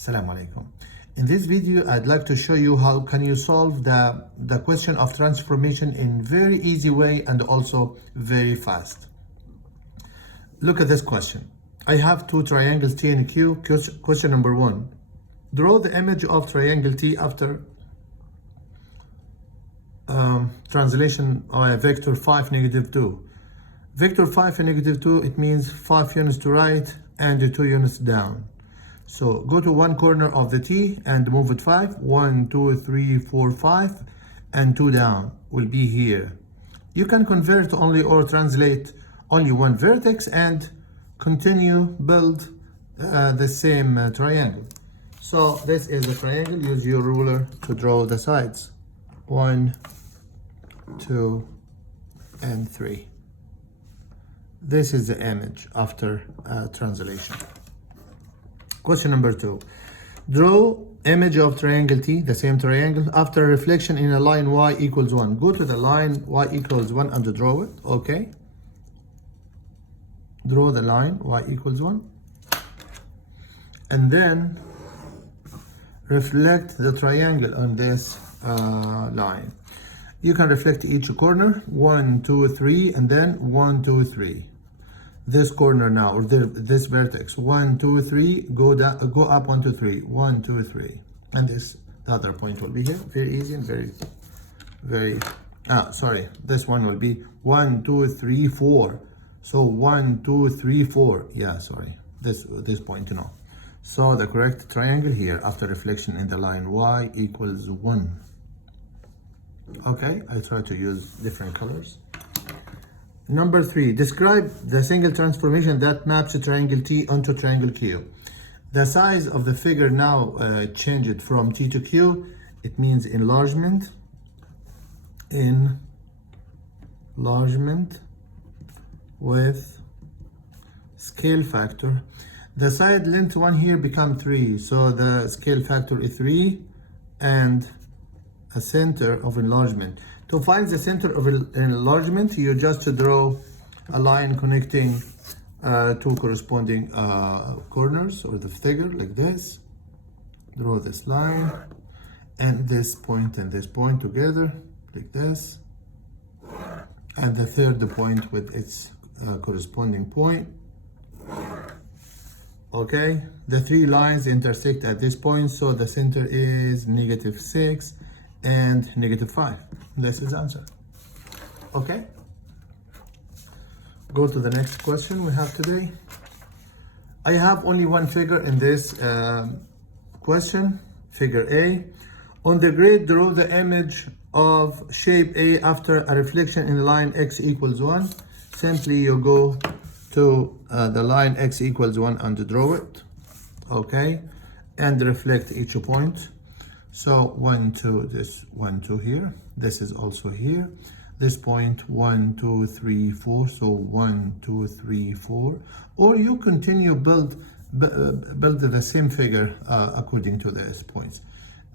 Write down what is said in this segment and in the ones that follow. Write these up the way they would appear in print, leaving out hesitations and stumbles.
Assalamu alaikum. In this video, I'd like to show you how can you solve the question of transformation in very easy way and also very fast. Look at this question. I have two triangles T and Q. Question number 1. Draw the image of triangle T after translation vector 5, negative 2. Vector 5 and negative 2, it means 5 units to right and 2 units down. So go to one corner of the T and move it 5. 1, 2, 3, 4, 5, and 2 down will be here. You can convert only or translate only one vertex and continue build the same triangle. So this is a triangle. Use your ruler to draw the sides. 1, 2, and 3. This is the image after translation. Question number 2. Draw image of triangle T, the same triangle, after reflection in a line y equals 1. Go to the line y equals 1 and draw it, okay? Draw the line y equals 1. And then reflect the triangle on this line. You can reflect each corner, 1, 2, 3, and then 1, 2, 3. This corner now, or this vertex, 1, 2, 3, go down, go up 1, 2, 3, 1, 2, 3, and the other point will be here. Very easy and very. This one will be 1, 2, 3, 4. So 1, 2, 3, 4. Yeah, sorry. This point, no. So the correct triangle here after reflection in the line y equals 1. Okay, I try to use different colors. Number 3, describe the single transformation that maps a triangle T onto triangle Q. The size of the figure now changed from T to Q. It means enlargement. Enlargement with scale factor. The side length 1 here become 3. So the scale factor is 3 and a center of enlargement. To find the center of enlargement, you just draw a line connecting two corresponding corners of the figure like this. Draw this line and this point together like this, and the third point with its corresponding point. Okay, the 3 lines intersect at this point, so the center is -6 and -5. This is the answer. Okay, go to the next question we have today. I have only one figure in this question, figure A. On the grid, draw the image of shape A after a reflection in the line x equals 1. Simply you go to the line x equals 1 and draw it, okay, and reflect each point. So 1, 2, this 1, 2 here. This is also here. This point 1, 2, 3, 4. So 1, 2, 3, 4. Or you continue build the same figure according to these points.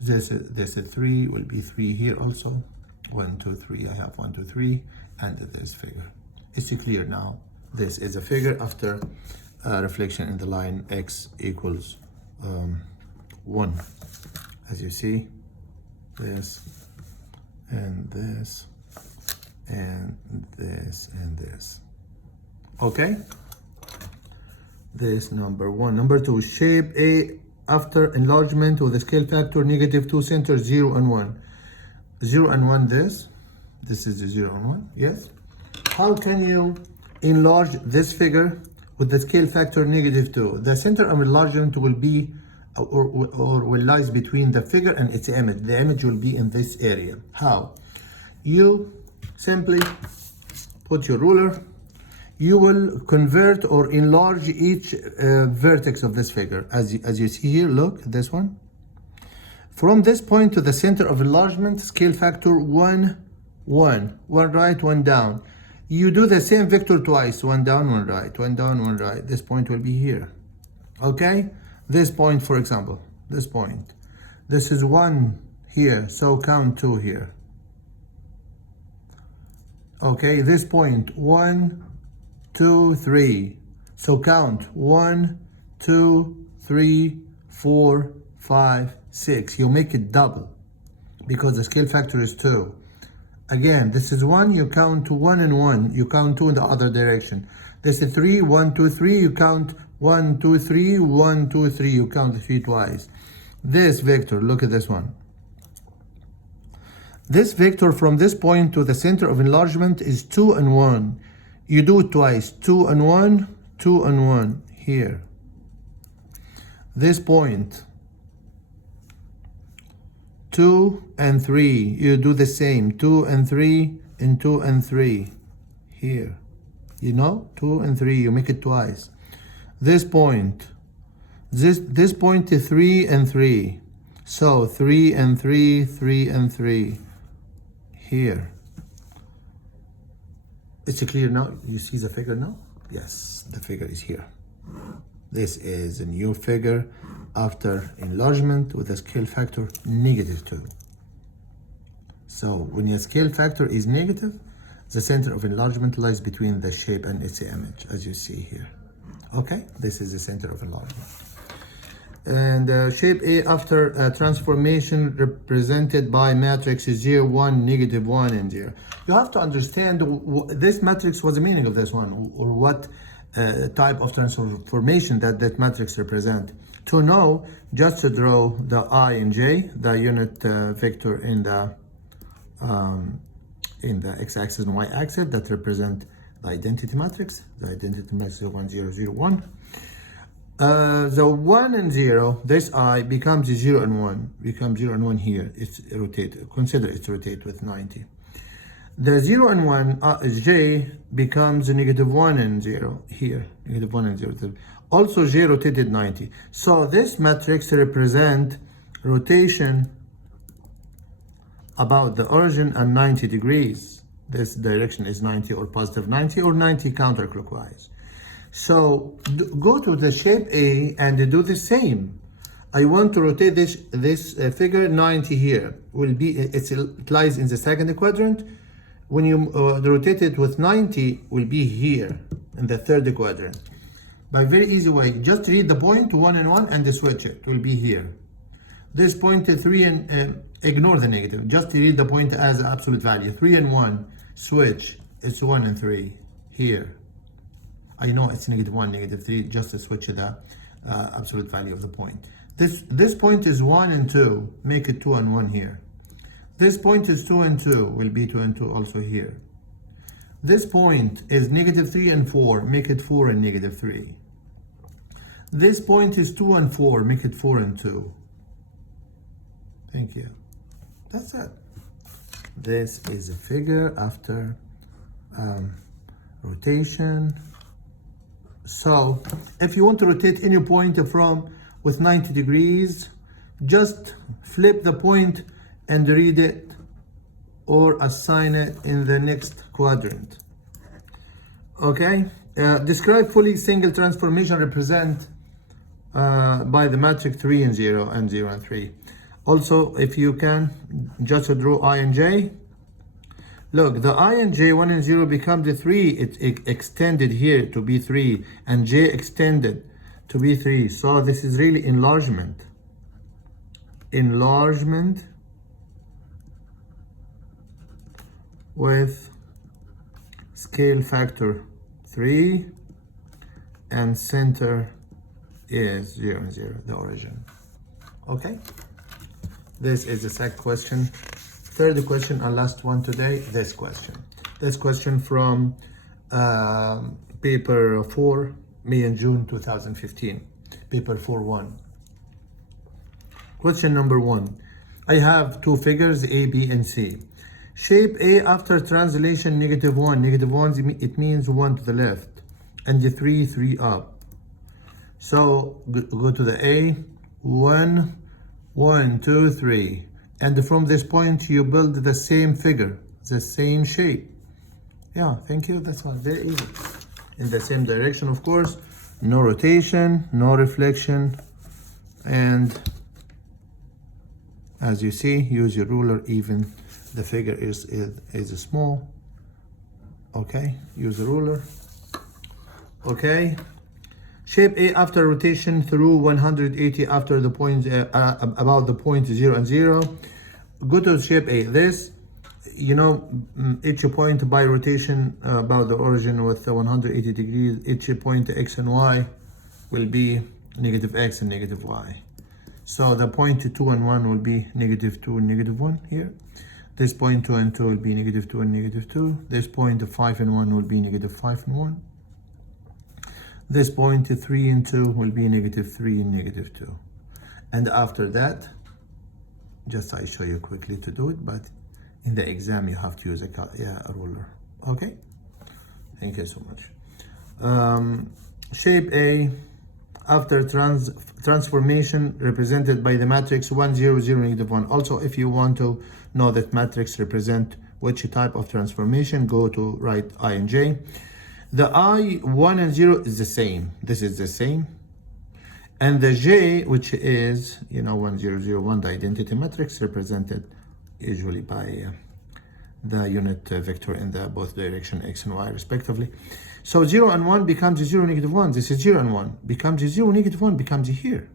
This is 3 will be 3 here also. 1, 2, 3. I have 1, 2, 3, and this figure. It's clear now. This is a figure after reflection in the line x equals 1. As you see, this and this and this and this. Okay, this number 1. Number 2, shape A after enlargement with a scale factor -2, center 0 and 1. 0 and 1, this is the 0 and 1. Yes. How can you enlarge this figure with the scale factor -2? The center of enlargement will be or will lies between the figure and its image. The image will be in this area. How? You simply put your ruler. You will convert or enlarge each vertex of this figure. As you see here, look, this one. From this point to the center of enlargement, scale factor 1, 1. 1 right, 1 down. You do the same vector twice. 1 down, 1 right, 1 down, 1 right. This point will be here. Okay? This point, for example, this point. This is 1 here, so count 2 here. Okay, this point, 1, 2, 3. So count 1, 2, 3, 4, 5, 6. You make it double because the scale factor is 2. Again, this is 1, you count 1 and 1, you count 2 in the other direction. This is 3, 1, 2, 3, you count 1, 2, 3, 1, 2, 3, you count the 3 twice. This vector, look at this one. This vector from this point to the center of enlargement is 2 and 1. You do it twice, 2 and 1, 2 and 1, here. This point, 2 and 3, you do the same, 2 and 3 and 2 and 3, here. You know, 2 and 3, you make it twice. This point, this point is 3 and 3. So 3 and 3, 3 and 3, here. It's clear now? You see the figure now? Yes, the figure is here. This is a new figure after enlargement with a scale factor -2. So when your scale factor is negative, the center of enlargement lies between the shape and its image, as you see here. Okay, this is the center of enlargement. And shape A after transformation represented by matrix 0, 1, -1, and 0. You have to understand this matrix, what's the meaning of this one, or what type of transformation that matrix represent. To know, just to draw the I and J, the unit vector in the x-axis and y-axis that represent the identity matrix. The identity matrix is 1, 0, 0, 1. The 1 and 0, this I becomes 0 and 1, becomes 0 and 1 here. It's rotated. Consider it's rotated with 90. The 0 and 1, J becomes -1 and 0 here, -1 and 0. Also J rotated 90. So this matrix represent rotation about the origin at 90 degrees. This direction is 90 or positive 90 or 90 counterclockwise. So go to the shape A and do the same. I want to rotate this figure 90 here. It lies in the second quadrant. When you rotate it with 90, will be here in the third quadrant. By very easy way, just read the point 1 and 1 and switch it. It will be here. This point 3 and ignore the negative. Just read the point as absolute value. 3 and 1, switch. It's 1 and 3 here. I know it's -1, -3. Just to switch the absolute value of the point. This point is 1 and 2. Make it 2 and 1 here. This point is 2 and 2. Will be 2 and 2 also here. This point is -3 and 4. Make it 4 and -3. This point is 2 and 4. Make it 4 and 2. Thank you. That's it. This is a figure after rotation. So if you want to rotate any point with 90 degrees, just flip the point and read it or assign it in the next quadrant. Okay, describe fully single transformation represent by the matrix 3 and 0 and 0 and 3. Also, if you can, just draw I and J. Look, the I and J, 1 and 0 become the 3. It extended here to be 3, and J extended to be 3. So this is really enlargement. Enlargement with scale factor 3, and center is 0 and 0, the origin. Okay? This is the second question. Third question and last one today, this question. This question from paper 4, May and June 2015. Paper 4-1. Question number 1. I have two figures, A, B, and C. Shape A after translation -1. -1, it means 1 to the left. And the 3, 3 up. So go to the A. 1, 1, 2, 3. And from this point, you build the same figure, the same shape. Yeah, thank you. That's one. Very easy. In the same direction, of course. No rotation, no reflection. And as you see, use your ruler even the figure is small. Okay, use a ruler. Okay. Shape A after rotation through 180 after the point, about the point 0 and 0. Go to shape A. This, you know, each point by rotation about the origin with 180 degrees, each point X and Y will be negative X and negative Y. So the point 2 and 1 will be negative 2 and negative 1 here. This point 2 and 2 will be negative 2 and negative 2. This point 5 and 1 will be negative 5 and 1. This point 3 and 2 will be negative 3 and negative 2. And after that, just I show you quickly to do it, but in the exam you have to use a ruler. Okay? Thank you so much. Shape A after transformation represented by the matrix 1, 0, 0, negative 1. Also, if you want to know that matrix represent which type of transformation, go to write I and J. The I, 1 and 0 is the same. This is the same. And the J, which is, you know, 1, 0, 0, 1, the identity matrix represented usually by the unit vector in the both direction X and Y respectively. So 0 and 1 becomes 0, negative 1. This is 0 and 1. Becomes 0, negative 1 becomes here.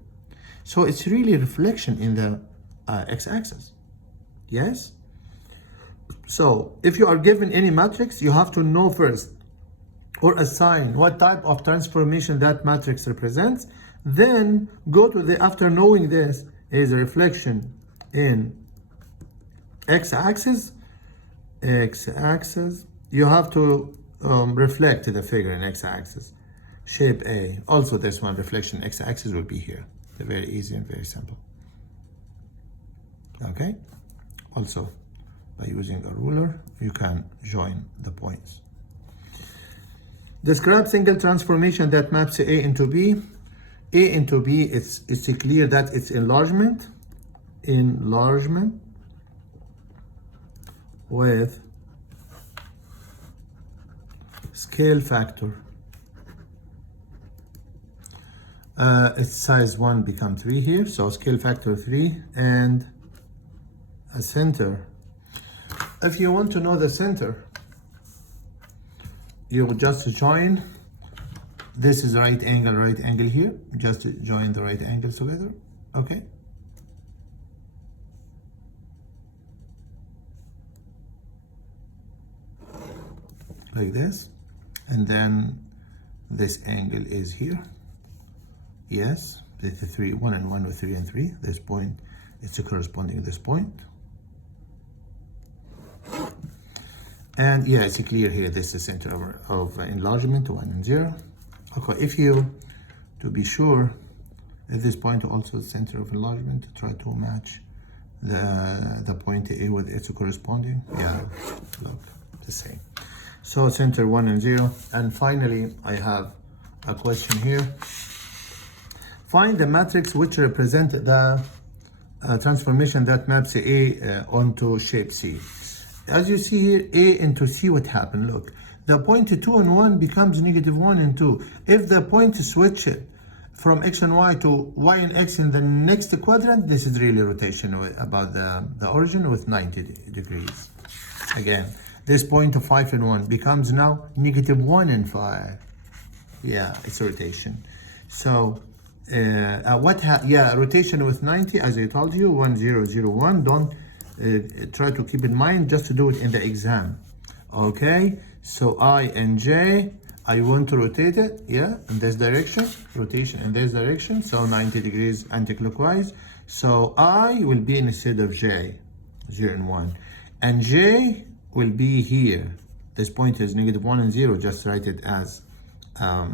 So it's really a reflection in the x-axis. Yes? So if you are given any matrix, you have to know first or assign what type of transformation that matrix represents. Then go to the, after knowing this is a reflection in x-axis, you have to reflect the figure in x-axis. Shape A, also this one, reflection x-axis will be here. They're very easy and very simple. Okay? Also, by using a ruler, you can join the points. Describe single transformation that maps A into B. A into B, it's clear that it's enlargement with scale factor. Its size 1 become 3 here, so scale factor 3 and a center. If you want to know the center, you will just join. This is right angle here. Just join the right angles together. Okay. Like this. And then this angle is here. Yes, this is 3, 1 and 1 with 3 and 3. This point is corresponding to this point. And yeah, it's clear here, this is center of enlargement, 1 and 0. Okay, if you, to be sure, at this point also the center of enlargement, try to match the point A with its corresponding. Yeah, look, the same. So center 1 and 0. And finally, I have a question here. Find the matrix which represent the transformation that maps A onto shape C. As you see here, A into C, what happened? Look, the point 2 and 1 becomes negative 1 and 2. If the point switch from X and Y to Y and X in the next quadrant, this is really rotation about the origin with 90 degrees. Again, this point of 5 and 1 becomes now negative 1 and 5. Yeah, it's a rotation. So, rotation with 90, as I told you, 1, 0, 0, 1. Don't try to keep in mind, just to do it in the exam. Okay, so I and J, I want to rotate it, yeah, in this direction, rotation in this direction, so 90 degrees anti-clockwise. So I will be instead of J, 0 and 1. And J will be here. This point is negative 1 and 0, just write it as a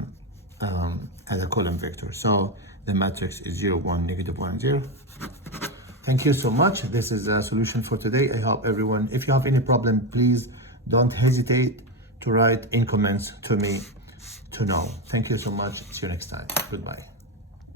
column vector. So the matrix is 0, 1, negative 1, 0. Thank you so much. This is a solution for today. I hope everyone, if you have any problem, please don't hesitate to write in comments to me to know. Thank you so much. See you next time. Goodbye.